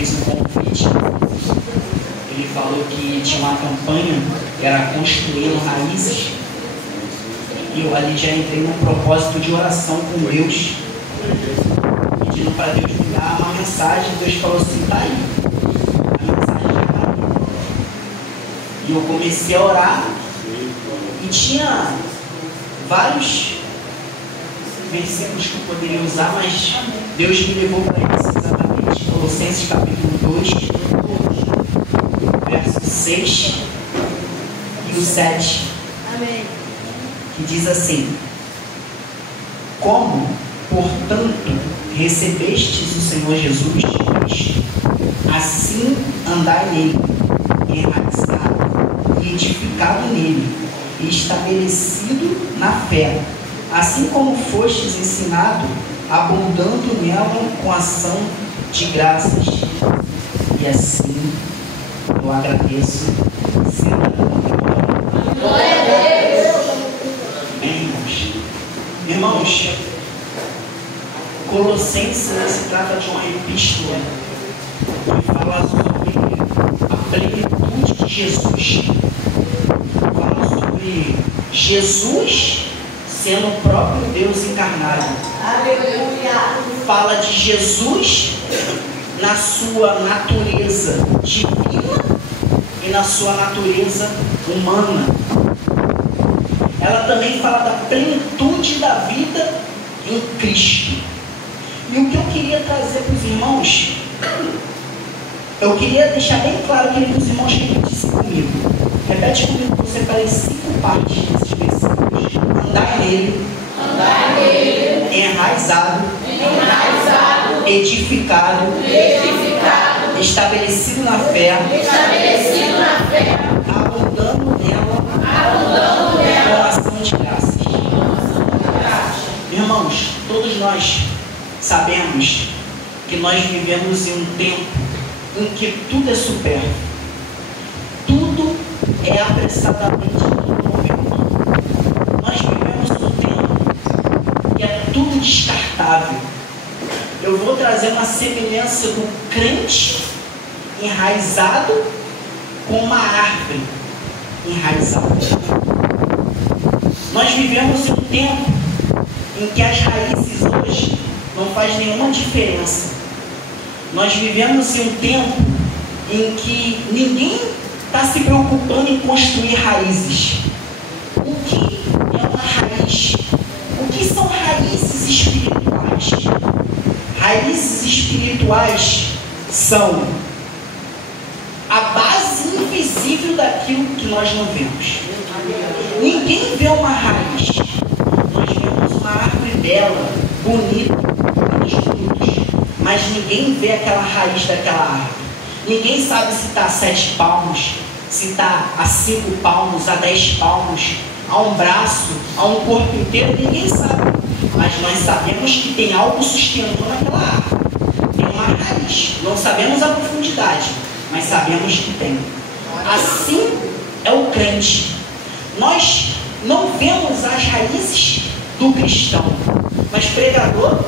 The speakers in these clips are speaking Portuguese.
fez um convite. Ele falou que tinha uma campanha que era construindo raízes. E eu ali já entrei num propósito de oração com Deus, pedindo para Deus me dar uma mensagem. Deus falou assim: tá aí, a mensagem já tá aí. E eu comecei a orar, e tinha vários versículos que eu poderia usar, mas Deus me levou para isso exatamente. Colossenses capítulo 2, verso 6 e o 7. Amém. Que diz assim: como, portanto, recebestes o Senhor Jesus Cristo, assim andai nele, enraizado e edificado nele, e estabelecido na fé, assim como fostes ensinado, abundando nela com ação de graças. E assim eu agradeço. Glória a Deus. Amém, irmãos? Irmãos, Colossenses se trata de uma epístola que fala sobre a plenitude de Jesus. Fala sobre Jesus sendo o próprio Deus encarnado. Aleluia. Fala de Jesus na sua natureza divina e na sua natureza humana. Ela também fala da plenitude da vida em Cristo. E o que eu queria trazer para os irmãos, eu queria deixar bem claro, queridos irmãos, repetissem comigo. Repete comigo, que eu separei 5 partes desses versículos. Andar nele, enraizado, edificado, estabelecido na fé, abundando nela, com ação de graças. Irmãos, todos nós sabemos que nós vivemos em um tempo em que tudo é supérfluo, tudo é apressadamente momento. Nós vivemos num tempo que é tudo descartável. Eu vou trazer uma semelhança do crente enraizado com uma árvore enraizada. Nós vivemos em um tempo em que as raízes hoje não faz nenhuma diferença. Nós vivemos em um tempo em que ninguém está se preocupando em construir raízes. O que é uma raiz? O que são raízes espirituais? Raízes espirituais são a base invisível daquilo que nós não vemos. Ninguém vê uma raiz. Nós vemos uma árvore bela, bonita, muitos frutos, mas ninguém vê aquela raiz daquela árvore. Ninguém sabe se está a 7 palmos, se está a 5 palmos, a 10 palmos, a um braço, a um corpo inteiro. Ninguém sabe. Mas nós sabemos que tem algo sustentando aquela árvore. Tem uma raiz. Não sabemos a profundidade, mas sabemos que tem. Assim é o crente. Nós não vemos as raízes do cristão. Mas, pregador,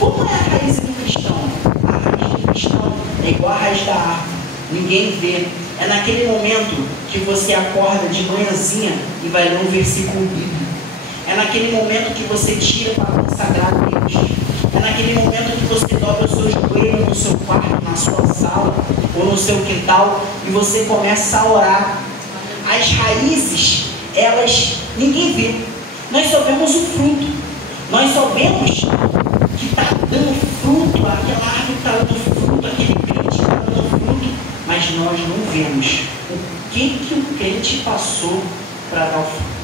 como é a raiz do cristão? A raiz do cristão é igual a raiz da árvore. Ninguém vê. É naquele momento que você acorda de manhãzinha e vai ler um versículo bíblico. É naquele momento que você tira para consagrar a Deus. É naquele momento que você dobra o seu joelho no seu quarto, na sua sala ou no seu quintal e você começa a orar. As raízes, elas, ninguém vê. Nós só vemos o fruto. Nós só vemos que está dando fruto, aquela árvore está dando fruto, aquele crente está dando fruto, mas nós não vemos o que o crente passou para dar o fruto.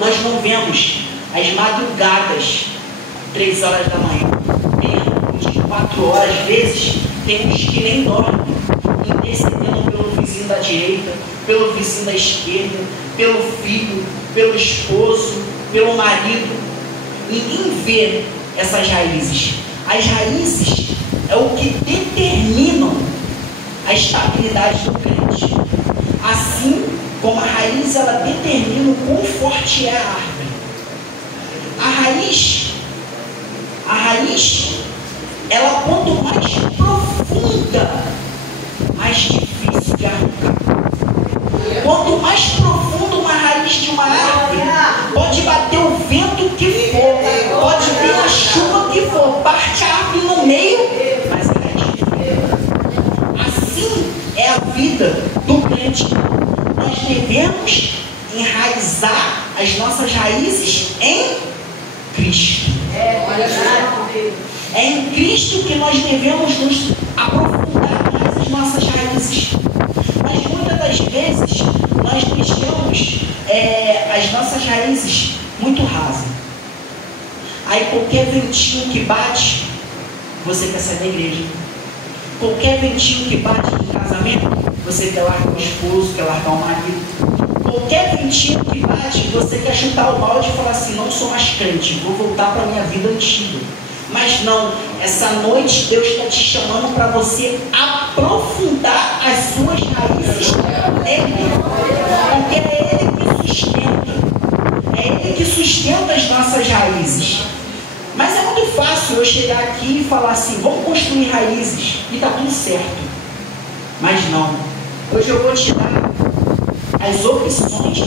Nós não vemos as madrugadas, 3 horas da manhã, meia-noite, 4 horas, às vezes, tem uns que nem dormem, intercedendo pelo vizinho da direita, pelo vizinho da esquerda, pelo filho, pelo esposo, pelo marido. Ninguém vê essas raízes. As raízes é o que determinam a estabilidade do crente. Assim como a raiz, ela determina o quão forte é a árvore. A raiz, ela quanto mais profunda Senhor parte a árvore no meio, mas a raiz fica. Assim é a vida do crente. Nós devemos enraizar as nossas raízes em Cristo. É em Cristo que nós devemos nos aprofundar mais as nossas raízes. Mas muitas das vezes nós deixamos as nossas raízes muito rasas. Aí qualquer ventinho que bate, você quer sair da igreja. Qualquer ventinho que bate no casamento, você quer largar o esposo, quer largar o marido. Qualquer ventinho que bate, você quer chutar o balde e falar assim, não sou mais crente, vou voltar para a minha vida antiga. Mas não, essa noite Deus está te chamando para você aprofundar as suas raízes nele. Porque é Ele que sustenta. É Ele que sustenta as nossas raízes. Mas é muito fácil eu chegar aqui e falar assim, vamos construir raízes e está tudo certo. Mas não. Hoje eu vou te dar as opções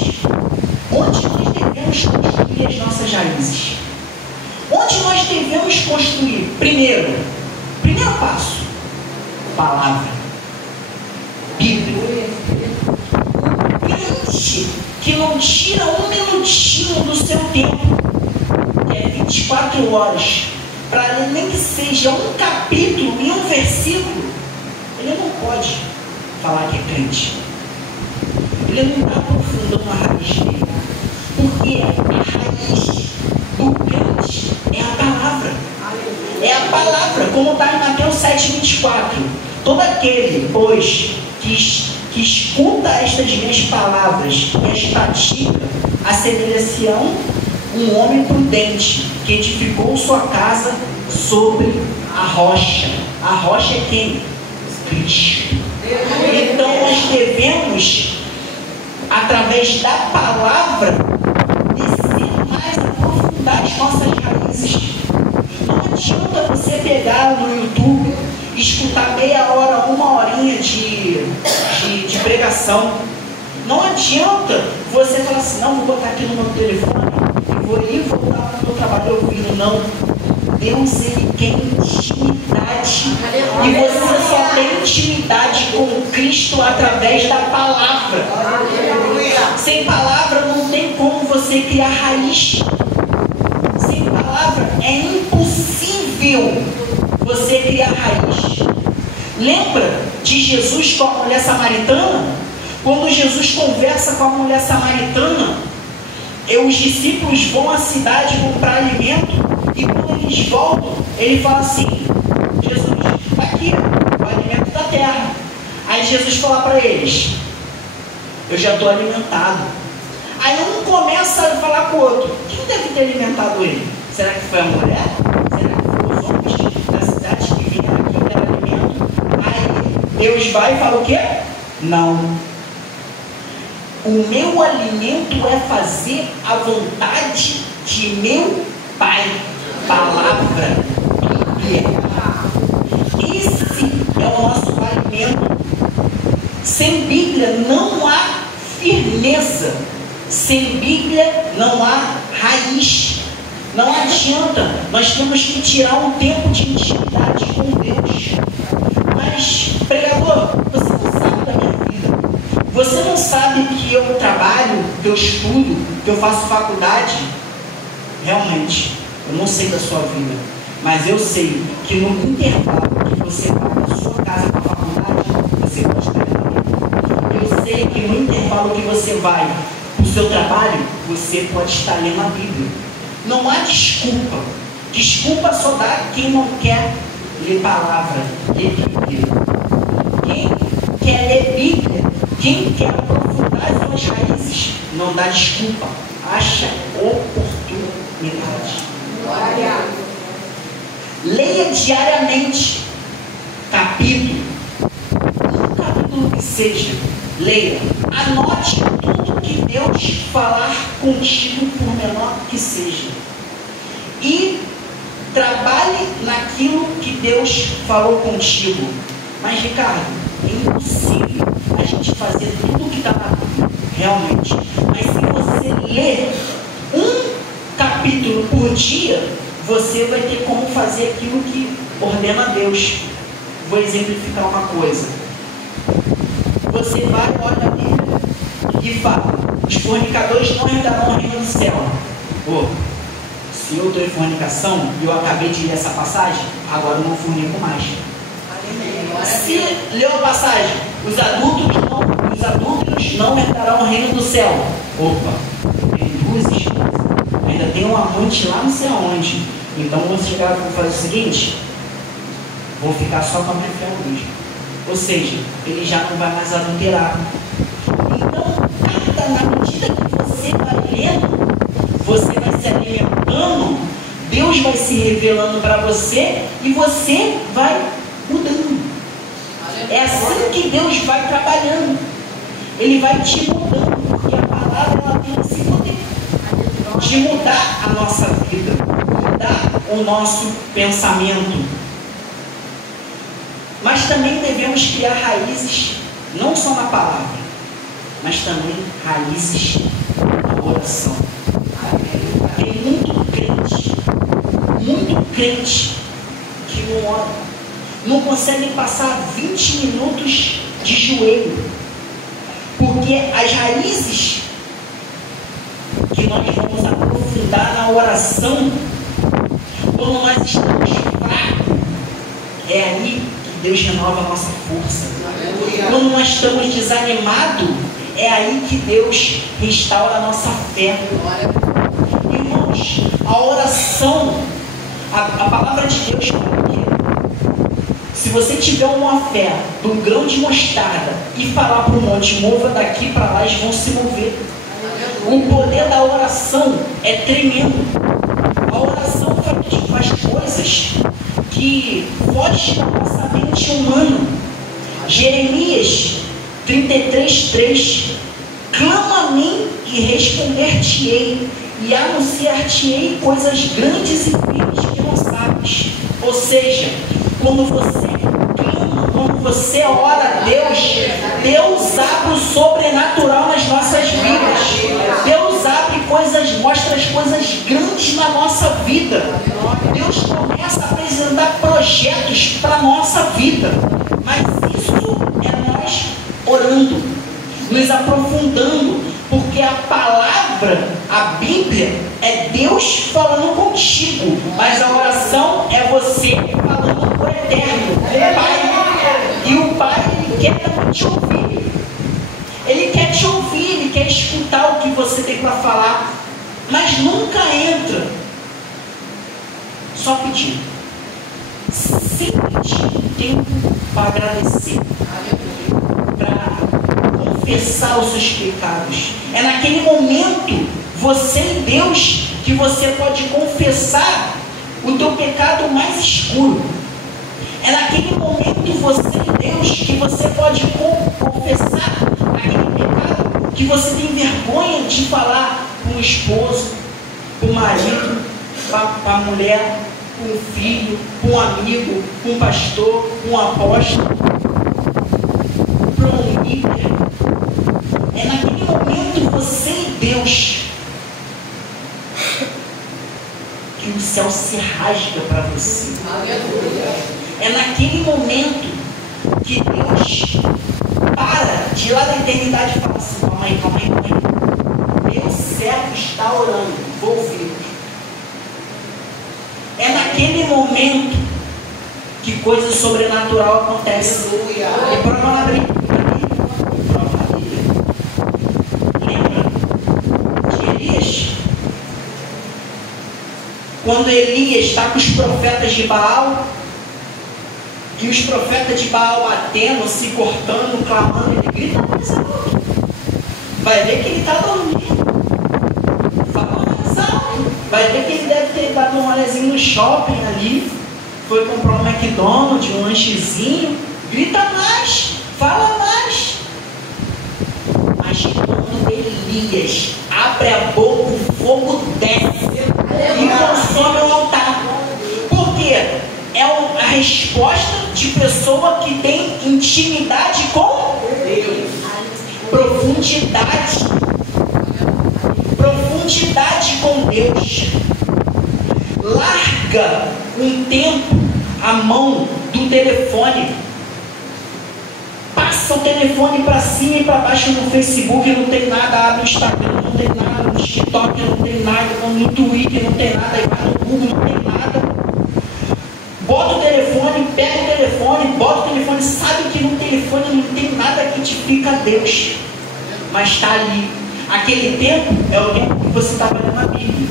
onde nós devemos construir as nossas raízes. Onde nós devemos construir? Primeiro passo, palavra, Bíblia. O crente que não tira um minutinho do seu tempo, que é 24 horas, para ler nem que seja um capítulo e um versículo, ele não pode falar que é crente. Ele não está aprofundando a raiz dele. Porque a raiz do crente é a palavra. É a palavra, como está em Mateus 7,24. Todo aquele, pois, que escuta estas minhas palavras e as pratica, assemelha-se a um homem prudente que edificou sua casa sobre a rocha. A rocha é quem? Cristo. Então nós devemos, através da palavra, descer mais, aprofundar as nossas raízes. Não adianta você pegar no YouTube e escutar meia hora, uma horinha de pregação. Não adianta você falar assim, não, vou botar aqui no meu telefone e vou ir voltar para o meu trabalho ouvindo. Não. Deus, Ele quer intimidade. E você só tem intimidade com Cristo através da palavra. Sem palavra não tem como você criar raiz. Sem palavra é impossível você criar raiz. Lembra de Jesus com a mulher samaritana? Quando Jesus conversa com a mulher samaritana, os discípulos vão à cidade comprar alimento. E quando eles voltam, ele fala assim, Jesus, está aqui, o alimento da terra. Aí Jesus fala para eles, eu já estou alimentado. Aí um começa a falar com o outro, quem deve ter alimentado ele? Será que foi a mulher? Será que foram os homens da cidade que vieram aqui dar alimento? Aí Deus vai e fala o quê? Não. O meu alimento é fazer a vontade de meu Pai. Palavra, Bíblia. Esse é o nosso alimento. Sem Bíblia não há firmeza. Sem Bíblia não há raiz. Não adianta. Nós temos que tirar um tempo de intimidade com Deus. Mas, pregador, você não sabe da minha vida. Você não sabe que eu trabalho, que eu estudo, que eu faço faculdade? Realmente. Eu não sei da sua vida, mas eu sei que no intervalo que você vai da sua casa para a faculdade, você pode estar lendo. Eu sei que no intervalo que você vai para o seu trabalho, você pode estar lendo a Bíblia. Não há desculpa. Desculpa só dá quem não quer ler palavra, ler Bíblia. Quem quer ler Bíblia, quem quer aprofundar as suas raízes, não dá desculpa. Acha oportunidade. Leia diariamente capítulo, um capítulo que seja, leia, anote tudo que Deus falar contigo, por menor que seja, e trabalhe naquilo que Deus falou contigo. Mas, Ricardo, é impossível a gente fazer tudo o que está na Bíblia, realmente. Mas se você ler um capítulo por dia, você vai ter como fazer aquilo que ordena Deus. Vou exemplificar uma coisa. Você vai, olha a Bíblia e fala: os fornicadores não herdarão o reino do céu. Se eu estou em fornicação e eu acabei de ler essa passagem, agora eu não fornico mais. Se leu a passagem, os adúlteros não herdarão o reino do céu. Tem duas esposas, ainda tem um amante lá não sei aonde. Então vou chegar e vou fazer o seguinte: vou ficar só com a minha fé mesmo. Ou seja, ele já não vai mais adulterar. Então, na medida que você vai lendo, você vai se alimentando, Deus vai se revelando para você e você vai mudando. É assim que Deus vai trabalhando. Ele vai te mudando, porque a palavra ela tem esse poder de mudar a nossa vida, mudar o nosso pensamento. Mas também devemos criar raízes, não só na palavra, mas também raízes na oração. Tem muito crente que não ora, não consegue passar 20 minutos de joelho, porque as raízes que nós vamos aprofundar na oração, quando nós estamos fracos, é aí que Deus renova a nossa força. Quando nós estamos desanimados, é aí que Deus restaura a nossa fé. Irmãos, a oração, a palavra de Deus fala que se você tiver uma fé do grão de mostarda e falar para o monte, mova daqui para lá, eles vão se mover. O poder da oração é tremendo. A oração faz coisas que fogem da nossa mente humana. Jeremias 33:3: clama a mim e responder-te-ei, e anunciar-te-ei coisas grandes e firmes que não sabes. Ou seja, quando você clama, quando você ora a Deus, Deus abre o sobrenatural nas nossas vidas. Deus abre coisas, mostra as coisas grandes na nossa vida. Deus começa a apresentar projetos para a nossa vida. Mas isso é nós orando, nos aprofundando, porque a palavra, a Bíblia, é Deus falando contigo, mas a oração é você falando com o Eterno, com o Pai. E o Pai, Ele quer também te ouvir. Ele quer te ouvir, Ele quer escutar o que você tem para falar, mas nunca entra só pedindo. Sempre tire tempo para agradecer, para confessar os seus pecados. É naquele momento, você e Deus, que você pode confessar o teu pecado mais escuro. É naquele momento, você e Deus, que você pode confessar aquele pecado que você tem vergonha de falar com o esposo, com o marido, com a mulher, com o filho, com um amigo, com um pastor, com um apóstolo, para um líder. É naquele momento, você e Deus, que o céu se rasga para você. É naquele momento que Deus para de lá da eternidade e fala assim: calma aí. Meu servo está orando, vou ouvir. É naquele momento que coisa sobrenatural acontece. E prova na Bíblia. Lembra de Elias? Quando Elias está com os profetas de Baal, e os profetas de Baal batendo, se cortando, clamando, ele grita mais alto. Vai ver que ele está dormindo. Fala mais alto. Vai ver que ele deve ter dado um olhazinho no shopping ali, foi comprar um McDonald's, um lanchezinho. Grita mais, fala mais. Mas quando Elias abre a boca, o fogo desce e consome o altar. Por quê? É a resposta de pessoa que tem intimidade com Deus. Profundidade com Deus. Larga um tempo a mão do telefone. Passa o telefone para cima e para baixo no Facebook, não tem nada, abre o Instagram, não tem nada, no TikTok não tem nada, no Twitter não tem nada, aí vai no Google, não tem nada. Bota o telefone, pega o telefone, bota o telefone, sabe que no telefone não tem nada que te fica a Deus, mas está ali. Aquele tempo é o tempo que você estava lendo a Bíblia.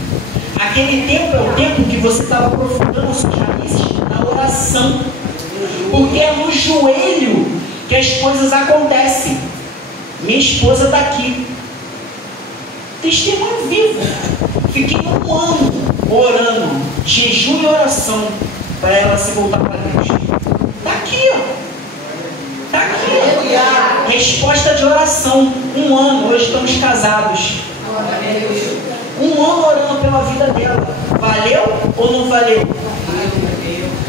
Aquele tempo é o tempo que você estava aprofundando suas raízes na oração. Porque é no joelho que as coisas acontecem. Minha esposa está aqui. Testemunho vivo. Fiquei 1 ano orando, jejum e oração, para ela se voltar para Deus. Está aqui, ó. Está aqui, ó. Resposta de oração. 1 ano, hoje estamos casados. 1 ano orando pela vida dela. Valeu ou não valeu?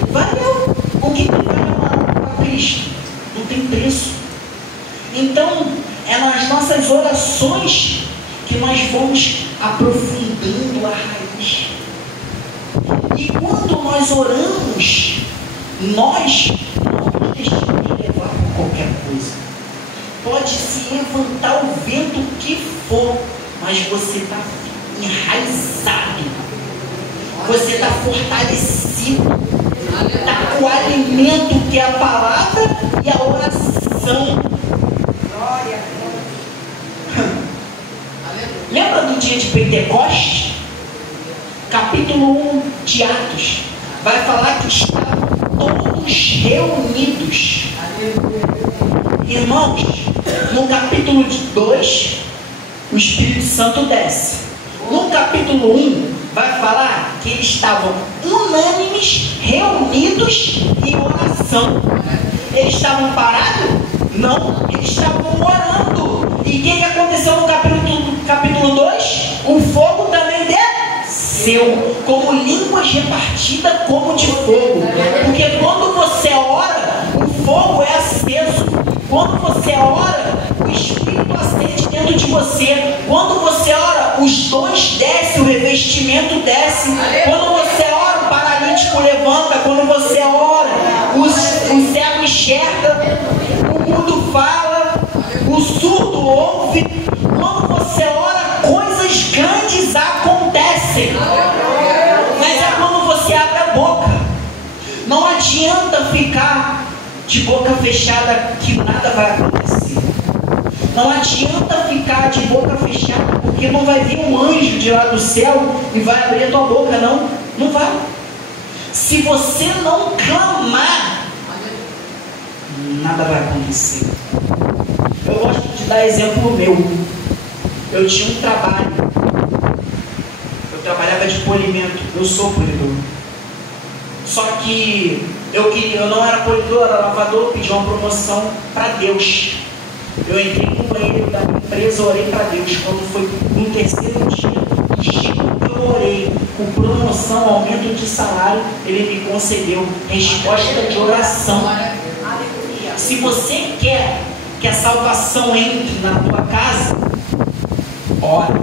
Valeu. O que tem para Cristo? Não tem preço. Então, é nas nossas orações que nós vamos aprofundando a raiz. E quando nós oramos, nós não nos deixamos levar por qualquer coisa. Pode se levantar o vento que for, mas você está enraizado, você está fortalecido, está com o alimento que é a palavra e a oração. Lembra do dia de Pentecostes? Capítulo 1 de Atos vai falar que estavam todos reunidos. Irmãos, no capítulo 2 o Espírito Santo desce. No capítulo 1 vai falar que eles estavam unânimes, reunidos em oração. Eles estavam parados? Não, eles estavam orando. E o que aconteceu no capítulo 2? O fogo também desceu, como línguas repartidas como de fogo. Porque quando você ora, o fogo é aceso. Quando você ora, o Espírito acende dentro de você. Quando você ora, os dons descem, o revestimento desce. Quando você ora, o paralítico levanta. Quando você ora, o cego enxerga, o mudo fala, o surdo ouve. Quando você ora, coisas grandes acontecem. Mas é quando você abre a boca. Não adianta ficar de boca fechada que nada vai acontecer. Não adianta ficar de boca fechada, porque não vai vir um anjo de lá do céu e vai abrir a tua boca, não. Não vai. Se você não clamar, nada vai acontecer. Eu gosto de dar exemplo meu. Eu tinha um trabalho. Eu trabalhava de polimento. Eu sou polidor. Só que eu não era polidor, era lavador, pedi uma promoção para Deus. Eu entrei no banheiro da minha empresa, orei para Deus. Quando foi no 3º dia que eu orei, com promoção, aumento de salário, Ele me concedeu resposta de oração. Se você quer que a salvação entre na tua casa, ora.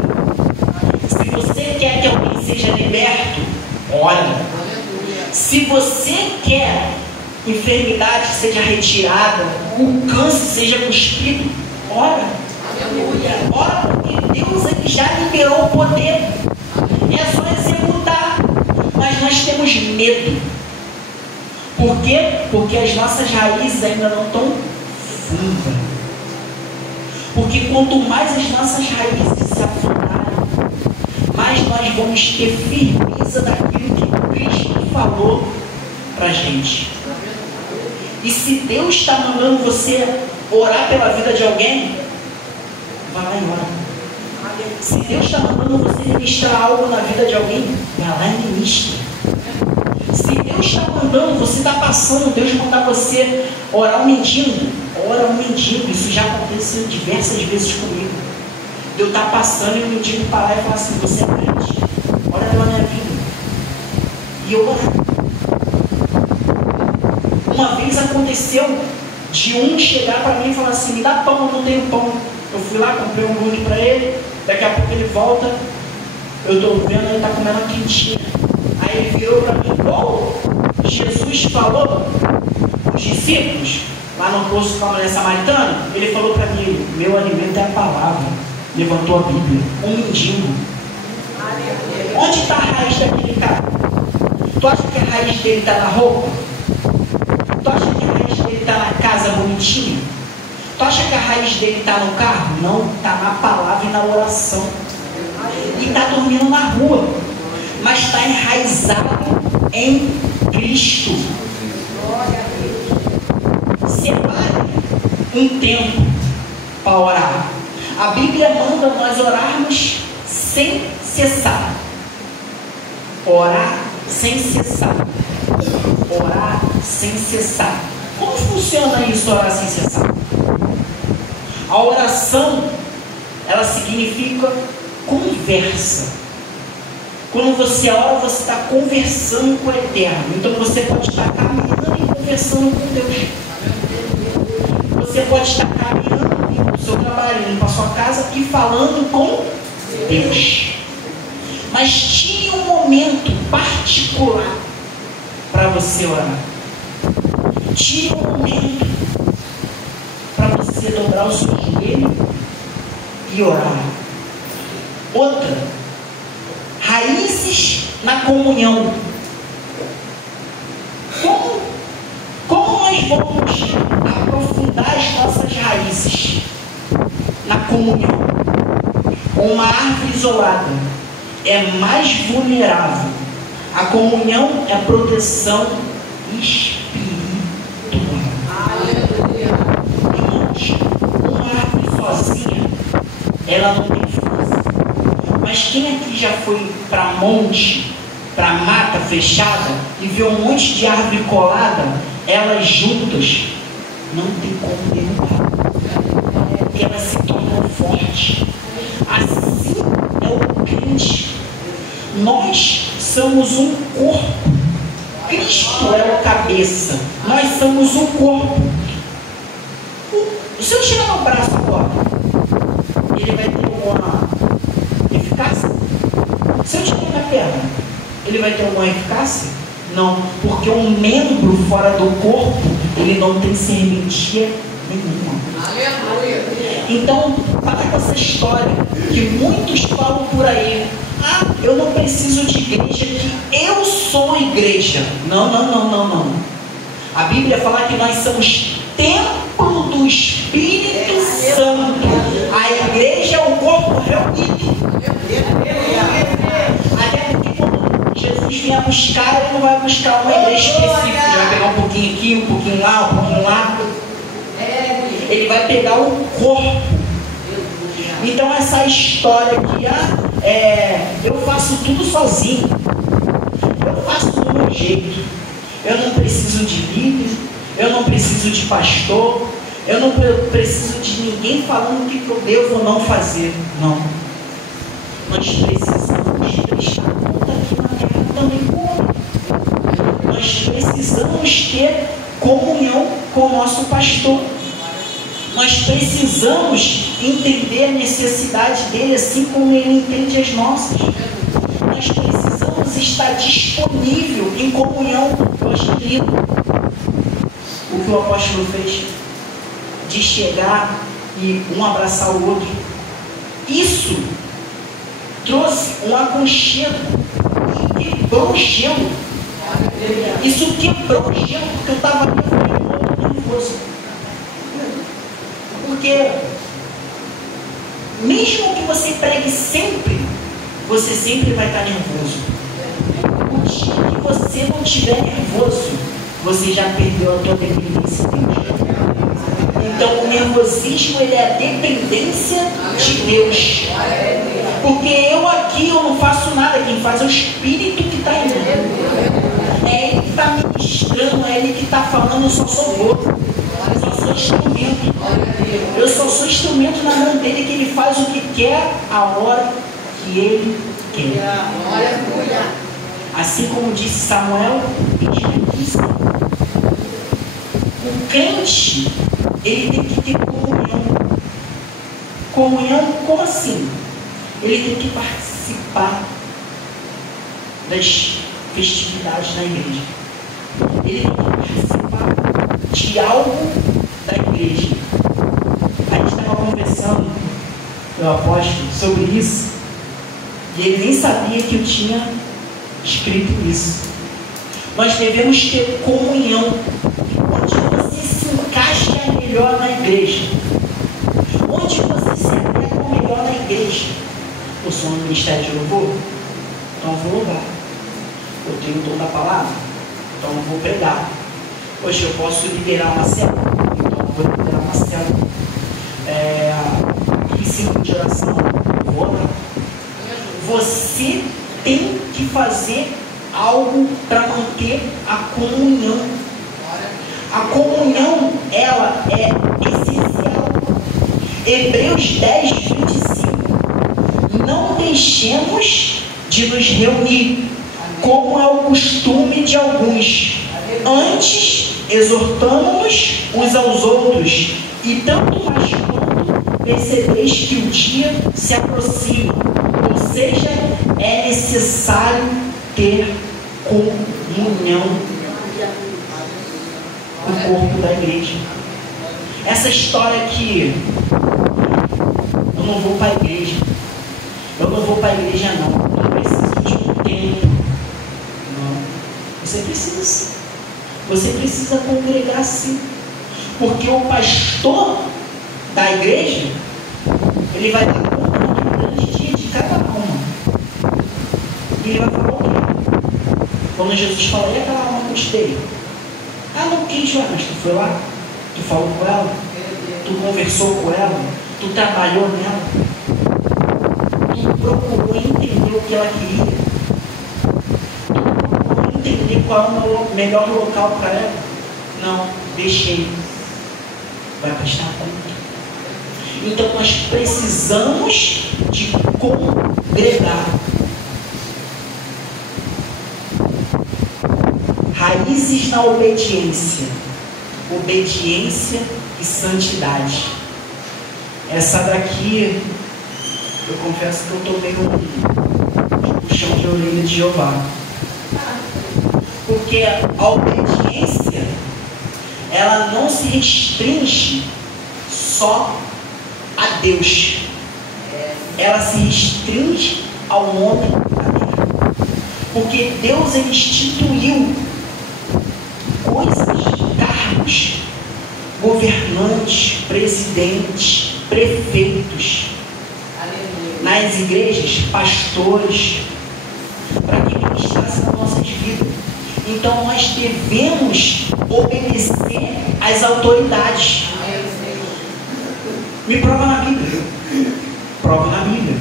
Se você quer que alguém seja liberto, ora. Se você quer que a enfermidade seja retirada, o câncer seja cuspido, ora. Ora, porque Deus ele já liberou o poder. É só executar. Mas nós temos medo. Por quê? Porque as nossas raízes ainda não estão fundas. Porque quanto mais as nossas raízes se afundarem, mais nós vamos ter firmeza daquilo que Cristo falou para a gente. E se Deus está mandando você orar pela vida de alguém, vai lá e ora. Se Deus está mandando você ministrar algo na vida de alguém, vai lá e ministra. Se Deus está mandando, você está passando, Deus mandar você orar um mendigo, ora um mendigo. Isso já aconteceu diversas vezes comigo. Deus está passando e o mendigo parar e falar assim: você é crente, ora pela minha vida. E eu orar. Uma vez aconteceu de um chegar para mim e falar assim: me dá pão, eu não tenho pão. Eu fui lá, comprei um hambúrguer para ele. Daqui a pouco ele volta, eu estou vendo, ele está comendo uma quentinha. Aí Aí ele virou para mim, igual Jesus falou os discípulos, lá no poço com a mulher samaritana, ele falou para mim, meu alimento é a palavra. Levantou a Bíblia, um mendigo. Onde está a raiz daquele cara? Tu acha que a raiz dele está na roupa? Tu acha que a raiz dele está na casa bonitinha? Tu acha que a raiz dele está no carro? Não, está na palavra e na oração. E está dormindo na rua, mas está enraizado em Cristo. Separe um tempo para orar. A Bíblia manda nós orarmos sem cessar. Orar sem cessar. Orar sem cessar. Como funciona isso, orar sem cessar? A oração, ela significa conversa. Quando você ora, você está conversando com o Eterno. Então você pode estar caminhando e conversando com Deus. Você pode estar caminhando, indo para o seu trabalho, indo para a sua casa e falando com Deus. Mas tire um momento particular para você orar. Tire um momento para você dobrar o seu joelho e orar. Outra, raízes na comunhão. Como nós vamos aprofundar as nossas raízes na comunhão? Uma árvore isolada é mais vulnerável. A comunhão é proteção espiritual. Irmãos, uma árvore sozinha, ela não tem força. Mas quem aqui já foi para monte, para mata fechada e viu um monte de árvore colada, elas juntas não tem como derrubar, porque elas se tornam fortes. Assim é o crente. Nós somos um corpo. Cristo é o cabeça. Nós somos um corpo. Se eu tirar o braço agora, ele vai ter alguma eficácia? Se eu tirar minha perna, ele vai ter alguma eficácia? Não, porque um membro fora do corpo, ele não tem serventia nenhuma. Aleluia. Então, para com essa história que muitos falam por aí: ah, eu não preciso de igreja, que eu sou igreja. Não. A Bíblia fala que nós somos templo do Espírito Santo. A igreja é o corpo reunido. Até porque quando Jesus vier buscar, ele não vai buscar uma igreja específica. Ele vai pegar um pouquinho aqui, um pouquinho lá, um pouquinho lá. Ele vai pegar o corpo. Então essa história que eu faço tudo sozinho, eu faço do meu jeito, eu não preciso de líder, eu não preciso de pastor, eu não preciso de ninguém falando o que eu devo ou não fazer. Não. Nós precisamos prestar conta aqui na terra também com o homem. Nós precisamos ter comunhão com o nosso pastor. Nós precisamos entender a necessidade dele assim como ele entende as nossas. Nós precisamos estar disponível em comunhão. Eu achei lindo o que o apóstolo fez, de chegar e um abraçar o outro. Isso trouxe um aconchego e quebrou o gelo. Isso quebrou o gelo, porque eu estava muito nervoso. Porque mesmo que você pregue sempre, você sempre vai estar nervoso. O dia que você não estiver nervoso, você já perdeu a tua dependência de Deus. Então o nervosismo, ele é a dependência de Deus. Porque eu aqui, eu não faço nada, quem faz é o Espírito que está em mim. É Ele que está ministrando, é Ele que está falando, eu só sou bobo. Eu só sou instrumento. Eu só sou instrumento na mão dele, que ele faz o que quer, a hora que ele quer. Assim como disse Samuel, o crente, ele tem que ter comunhão. Comunhão, como assim? Ele tem que participar das festividade na igreja. Ele tem que participar de algo da igreja. A gente estava conversando, o apóstolo, sobre isso, e ele nem sabia que eu tinha escrito isso. Nós devemos ter comunhão. Onde você se encaixa melhor na igreja? Onde você se adequa melhor na igreja? Eu sou no ministério de louvor, então eu vou louvar. Eu tenho o dom da palavra, então eu vou pregar. Hoje eu posso liderar uma célula, então eu vou liderar uma célula. Aquele círculo de oração, eu vou orar. Você tem que fazer algo para manter a comunhão. A comunhão, ela é essencial. Hebreus 10, 25. Não deixemos de nos reunir, como é o costume de alguns. Antes, exortamos-nos uns aos outros, e tanto mais quanto percebeis que o dia se aproxima. Ou seja, é necessário ter comunhão no corpo da igreja. Essa história que eu não vou para a igreja, eu não vou para a igreja não, eu preciso de um tempo. Não, você precisa sim, você precisa congregar sim, porque o pastor da igreja, ele vai dar conta naquele grande dia de cada alma, e ele vai falar o quê? Quando Jesus fala, e aquela alma que eu te dei? Ah, não quis, mas tu foi lá, tu falou com ela, tu conversou com ela, tu trabalhou nela, tu procurou entender o que ela queria, tu procurou entender qual é o melhor local para ela. Não, deixei, vai prestar conta. Então nós precisamos de congregar. Raízes na obediência. Obediência e santidade. Essa daqui, eu confesso que eu tomei um puxão de orelha de Jeová. Porque a obediência, ela não se restringe só a Deus. Ela se restringe ao homem da terra. Porque Deus, ele instituiu coisas, cargos, governantes, presidentes, prefeitos, nas igrejas, pastores, para que ministrassem nas nossas vidas. Então nós devemos obedecer às autoridades. Me prova na Bíblia. Prova na Bíblia.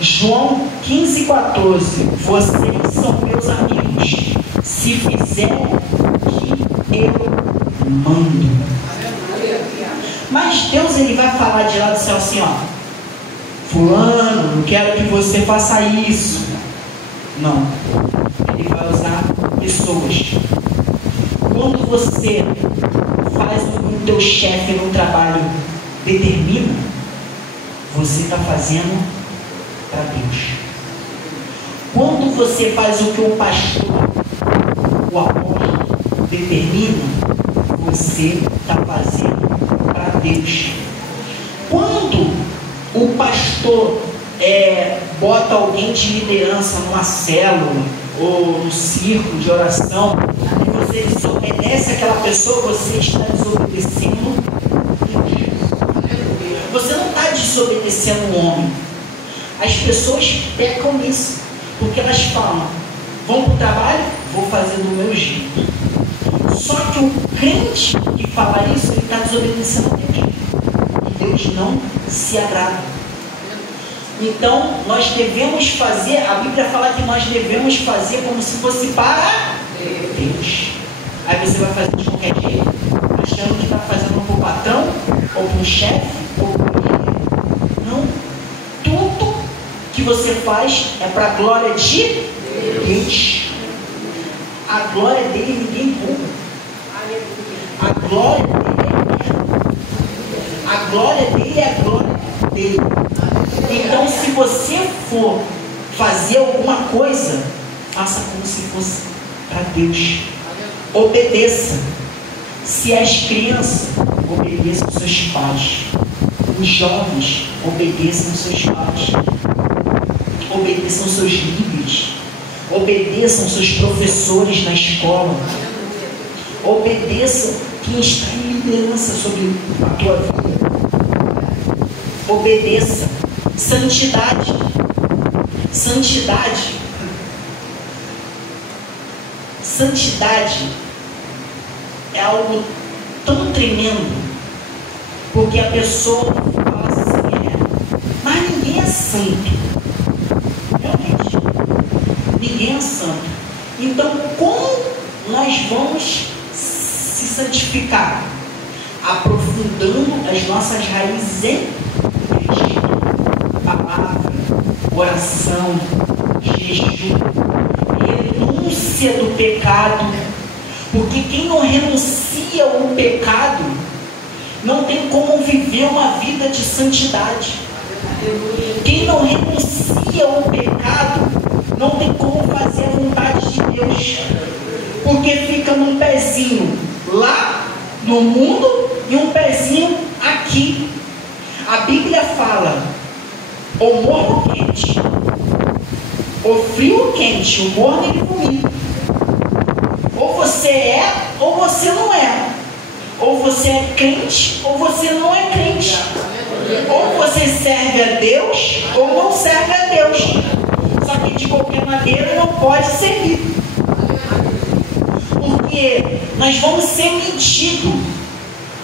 João 15,14. Vocês são meus amigos se fizerem o que eu mando. Mas Deus, ele vai falar de lá do céu assim, ó: fulano, não quero que você faça isso. Não. Ele vai usar pessoas. Quando você faz o que o teu chefe no trabalho determina, você está fazendo para Deus. Quando você faz o que o pastor, o apóstolo determina, você está fazendo para Deus. Quando o pastor bota alguém de liderança numa célula ou no círculo de oração e você desobedece aquela pessoa, você está desobedecendo Deus. Você não está desobedecendo um homem. As pessoas pecam nisso, porque elas falam: vão para o trabalho, vou fazer do meu jeito. Só que o crente que fala isso, ele está desobedecendo a Deus. E Deus não se agrada. Então, nós devemos fazer, a Bíblia fala que nós devemos fazer como se fosse para Deus. Aí você vai fazer de qualquer jeito, achando que está fazendo para o patrão, ou para o chefe, ou para o líder. Não. Tudo que você faz é para a glória de Deus. A glória dele ninguém rouba. A glória dele é eterna. A glória dele é a glória dele. Então, se você for fazer alguma coisa, faça como se fosse para Deus. Obedeça. Se és criança, obedeça aos seus pais. Os jovens, obedeçam aos seus pais. Obedeçam aos seus líderes. Obedeçam aos seus professores na escola. Obedeçam quem está em liderança sobre a tua vida. Obedeça. Santidade. Santidade. Santidade é algo tão tremendo, porque a pessoa fala assim, mas ninguém é santo. Realmente, ninguém é santo. Então, como nós vamos se santificar? Aprofundando as nossas raízes em Cristo. Palavra, oração, jejum, renúncia do pecado. Porque quem não renuncia ao pecado não tem como viver uma vida de santidade. Quem não renuncia ao pecado não tem como fazer a vontade de Deus. Porque fica num pezinho lá no mundo e um pezinho aqui. A Bíblia fala: ou morno ou quente, ou frio ou quente, o morno ele vomita. Ou você é, ou você não é. Ou você é crente, ou você não é crente. Ou você serve a Deus, ou não serve a Deus. Só que de qualquer maneira não pode servir. Porque nós vamos ser medidos.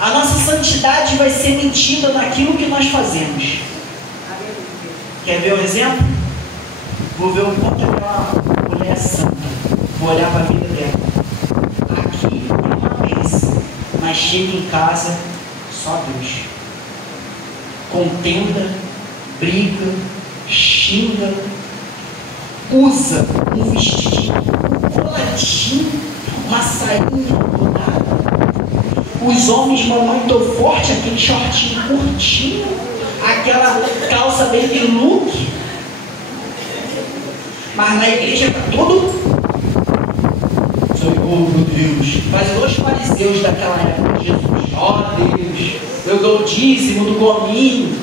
A nossa santidade vai ser medida naquilo que nós fazemos. Quer ver um exemplo? Vou ver o quanto aquela mulher é santa. Vou olhar para a vida dela. Aqui é uma bênção, mas chega em casa, só Deus. Contenda, briga, xinga, usa um vestido, um coladinho, uma sainha rodada. Os homens, mamãe, tô forte, aquele shortinho curtinho, aquela calça baby look. Mas na igreja está todo... Oh, meu Deus, mas os fariseus daquela época de Jesus, ó Deus, eu dou o dízimo do gominho,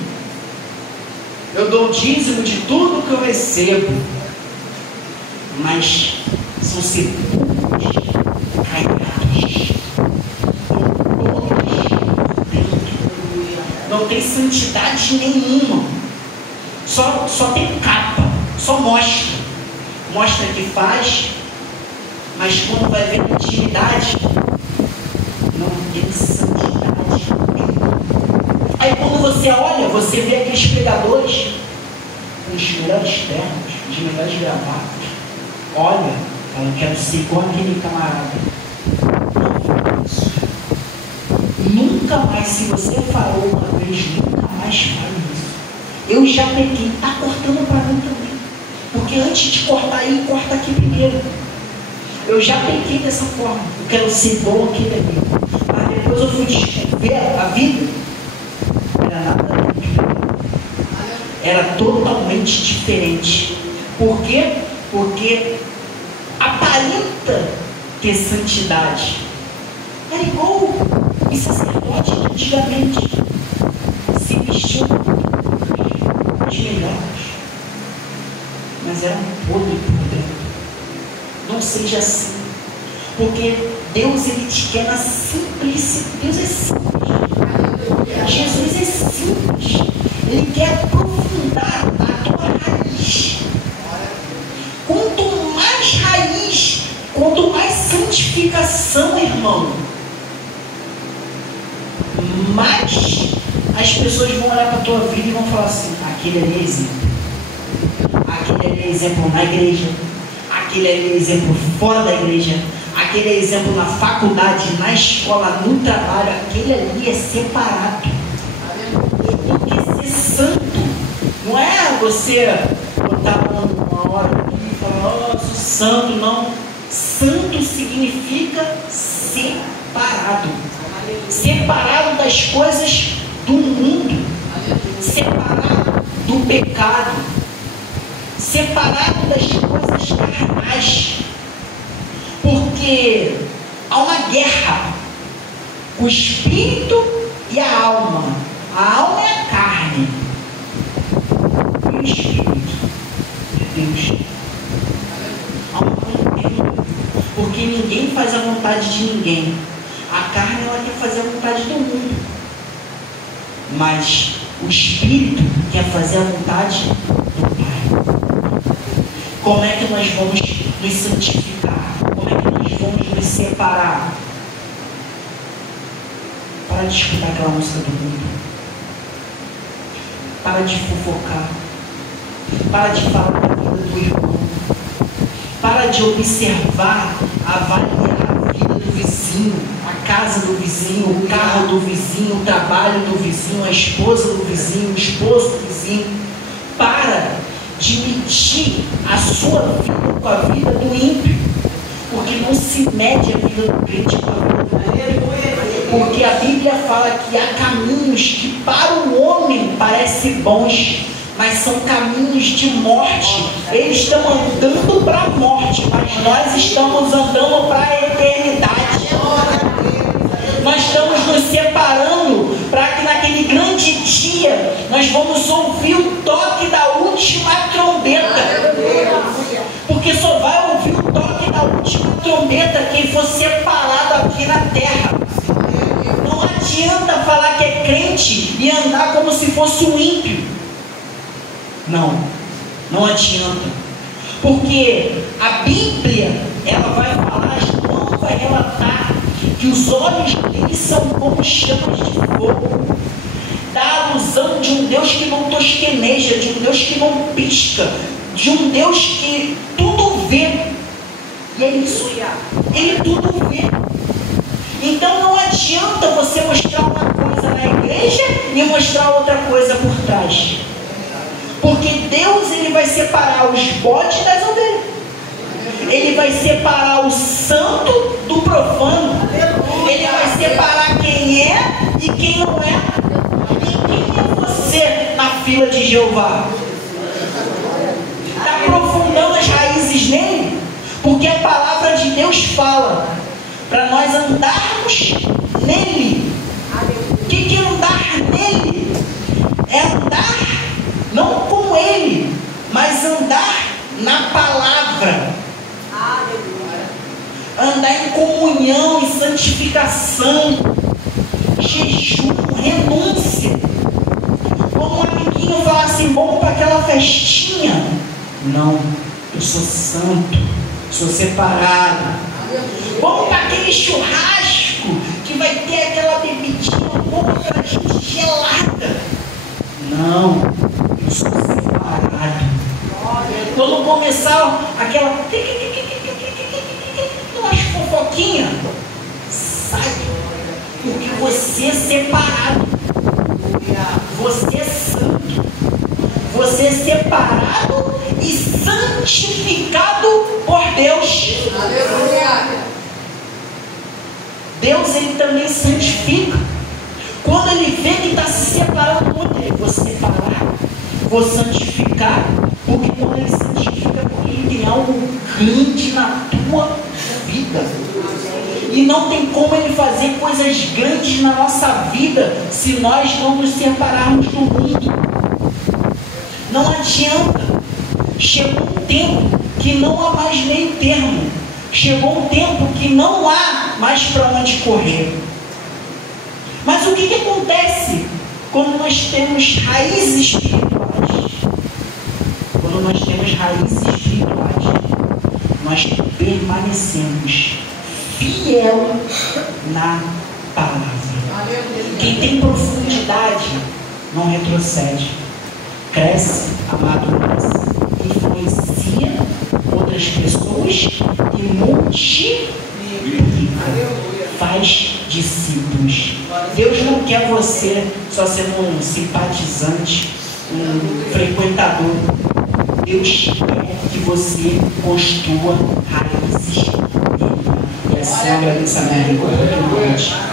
eu dou o dízimo de tudo que eu recebo, mas são sepulcros caiados, não tem santidade nenhuma, só tem capa, só mostra que faz. Mas quando vai ver intimidade, não tem santidade. Aí quando você olha, você vê aqueles pregadores com os melhores ternos, os melhores gravatas. Olha, eu quero ser igual aquele camarada. Não faz isso. Nunca mais, se você falou uma vez, nunca mais faz isso. Eu já peguei, está cortando para mim também. Porque antes de cortar aí, corta aqui primeiro. Eu já peguei dessa forma. Eu quero ser bom aquele ali. Mas depois eu fui ver a vida. Era nada diferente. Era totalmente diferente. Por quê? Porque aparenta ter santidade. Era igual os sacerdotes antigamente. Se vestiam os melhores. Mas era um podre por dentro. Não seja assim, porque Deus ele te quer na simplicidade. Deus é simples, Jesus é simples, Ele quer aprofundar a tua raiz. Quanto mais raiz, quanto mais santificação, irmão, mais as pessoas vão olhar para a tua vida e vão falar assim: aquele ali é exemplo, aquele ali é exemplo na igreja, aquele ali é exemplo fora da igreja, aquele é exemplo na faculdade, na escola, no trabalho, aquele ali é separado. Porque ser santo não é você botar uma hora aqui e falar: oh, sou santo. Não. Santo significa separado. Separado das coisas do mundo, separado do pecado, separado das coisas carnais. Porque há uma guerra, o espírito e a alma. A alma é a carne, e o espírito é Deus. Há uma contenda, porque ninguém faz a vontade de ninguém. A carne, ela quer fazer a vontade do mundo, mas o espírito quer fazer a vontade do Pai. Como é que nós vamos nos santificar? Como é que nós vamos nos separar? Para de escutar aquela música do mundo. Para de fofocar. Para de falar da vida do irmão. Para de observar, avaliar a vida do vizinho, a casa do vizinho, o carro do vizinho, o trabalho do vizinho, a esposa do vizinho, o esposo do vizinho. Para de medir a sua vida com a vida do ímpio, porque não se mede a vida do crente com a vida do ímpio. Porque a Bíblia fala que há caminhos que para o homem parecem bons, mas são caminhos de morte. Eles estão andando para a morte, mas nós estamos andando para a eternidade. Nós estamos nos separando para que naquele grande dia nós vamos ouvir o toque da última trombeta. Porque só vai ouvir o toque da última trombeta quem for separado aqui na terra. Não adianta falar que é crente e andar como se fosse um ímpio. Não adianta. Porque a Bíblia, ela vai falar, João vai relatar que os olhos dele são como chamas de fogo. Dá alusão de um Deus que não tosqueneja, de um Deus que não pisca, de um Deus que tudo vê. E é isso, ele tudo vê. Então não adianta você mostrar uma coisa na igreja e mostrar outra coisa por trás. Porque Deus, ele vai separar os bodes das ovelhas. Ele vai separar o santo do profano. Ele vai separar quem é e quem não é. E quem é você na fila de Jeová? Está aprofundando as raízes nele? Porque a palavra de Deus fala para nós andarmos nele. O que é andar nele? É andar não com ele, mas andar na palavra. Andar em comunhão, em santificação, jejum, renúncia. Como um amiguinho fala assim, vamos para aquela festinha. Não, eu sou santo, sou separado. Vamos para aquele churrasco que vai ter aquela bebidinha boa, aquela gente gelada. Não, eu sou separado. Quando começar aquelas fofoquinhas, sai, porque você é separado. Você é santo. Você é separado e santificado por Deus. Deus, ele também santifica. Quando ele vê que está se separando muito, ele vou separar, vou santificar, porque quando ele santifica, porque ele tem algo grande na tua vida. E não tem como ele fazer coisas grandes na nossa vida se nós não nos separarmos do mundo. Não adianta. Chegou um tempo que não há mais meio termo. Chegou um tempo que não há mais para onde correr. Mas o que acontece quando nós temos raízes espirituais? Quando nós temos raízes espirituais, nós permanecemos fiel na palavra. Quem tem profundidade não retrocede, cresce, amadurece, influencia outras pessoas e multiplica, faz discípulos. Deus não quer você só sendo um simpatizante, um frequentador. Deus quer que você construa raízes. E assim eu agradeço a minha vida.